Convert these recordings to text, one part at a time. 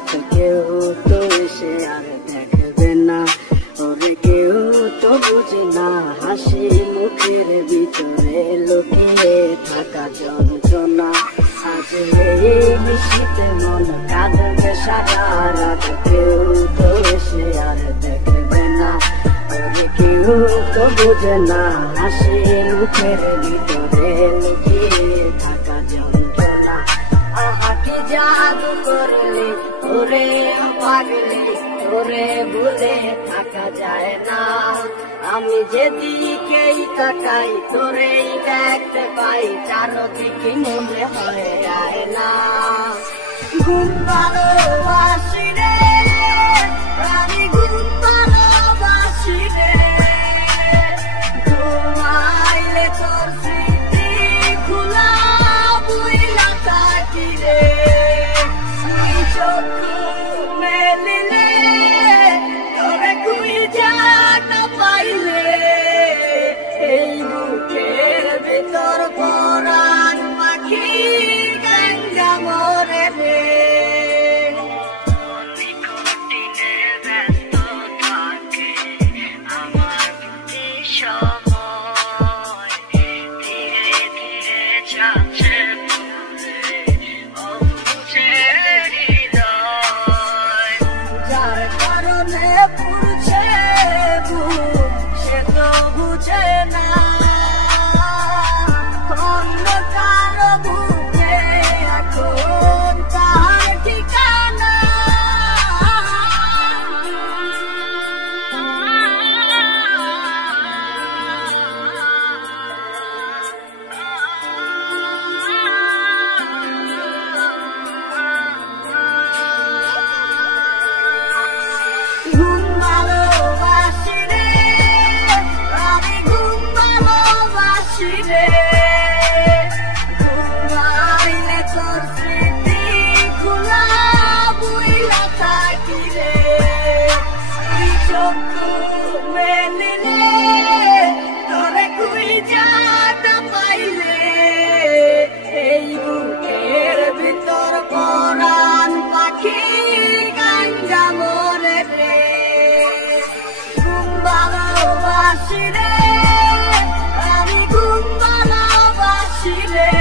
রাত কেউ তো এসে আর দেখবে না, ওরে কেউ তো বুঝে না হাসি মুখের ভিতরে লুকিয়ে থাকা যন্ত্রণা। আজ এই নিশীতে মন কাঁদবে সারা রাত কেউ তো এসে আর দেখবে না, ওরে কেউ তো বুঝে না হাসি মুখের ভিতরে লুকিয়ে থাকা যন্ত্রণা। আহা কি জাদু করলি ওরে পাগলি, তোরে ভুলে থাকা যায় না। আমি যেদিকেই তাকাই তোরেই দেখতে পাই, চারদিকে মনে হয় যায় না। ঘুম ভালোবাসি রে আমি, ঘুম ভালোবাসি রে, ঘুমাইলে তোর স্মৃতি খোলা বুইলা থাকি রে। তুই চক্ষু মেলিলে তোরে খুঁজা না পাইলে, এই বুকের ভিতর পরাণ পাখি গঙ্গা মরে রে। যার কারণে পুরছে বুক সে তো বুঝে না, অন্য কারো বুকে এখন তার ঠিকানা। ঘুম ভালোবাসি রে আমি, ঘুম ভালোবাসি রে, ঘুমাইলে তোর স্মৃতি খোলা বুইলা থাকি রে। তুই চক্ষু মেলিলে তোরে খুঁজা না পাইলে, এই বুকের ভিতর পরাণ পাখি গঙ্গা মরে রে। ঘুম ভালোবাসি রে আমি, ঘুম ভালোবাসি রে,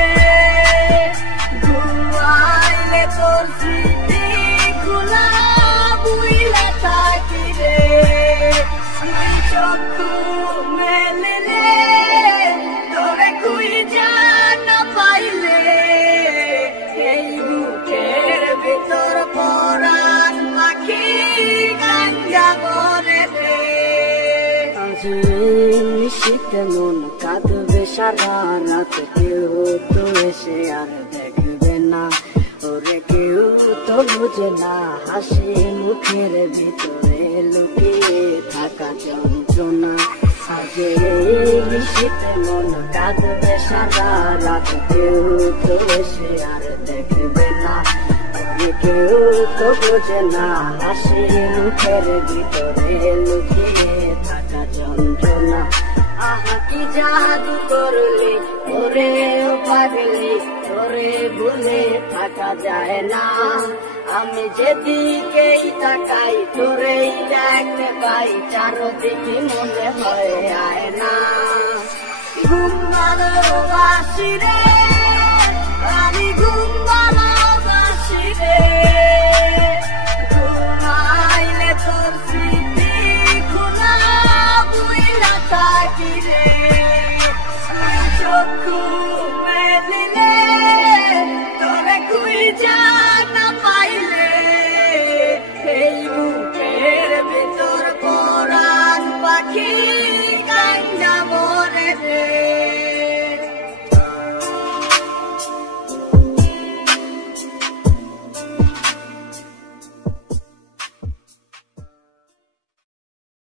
ঘুমাইলে তোর স্মৃতি খোলা বুইলা থাকি রে। তুই চক্ষু মেলিলে তোরে খুঁজা না পাইলে, এই বুকের ভিতর পরাণ পাখি গঙ্গা মরে রে। আজ এই নিশীতে মন কাঁদবে সারা রাত কেউ তো এসে আর দেখবে না, ওরে কেউ তো বুঝে না হাসি মুখের ভিতরে লুকিয়ে থাকা যন্ত্রণা। আজ এই নিশীতে মন কাঁদবে সারা রাত কেউ তো এসে আর দেখবে না, ওরে কেউ তো বুঝে না হাসি মুখের ভিতরে লুকিয়ে থাকা যন্ত্রণা। আহা কি জাদু করলি ওরে পাগলি, তোরে ভুলে থাকা যায় না। আমি যেদিকেই তাকাই তোরেই দেখতে পাই, চারদিকে মনে হয় আয় না। ঘুম ভালোবাসি রে আমি, ঘুম ভালোবাসি রে, ঘুমাইলে তোর স্মৃতি খোলা বুইলা থাকি রে। তুই চক্ষু মেলিলে তোরে খুঁজা না পাইলে, এই বুকের ভিতর পরাণ পাখি গঙ্গা মরে রে।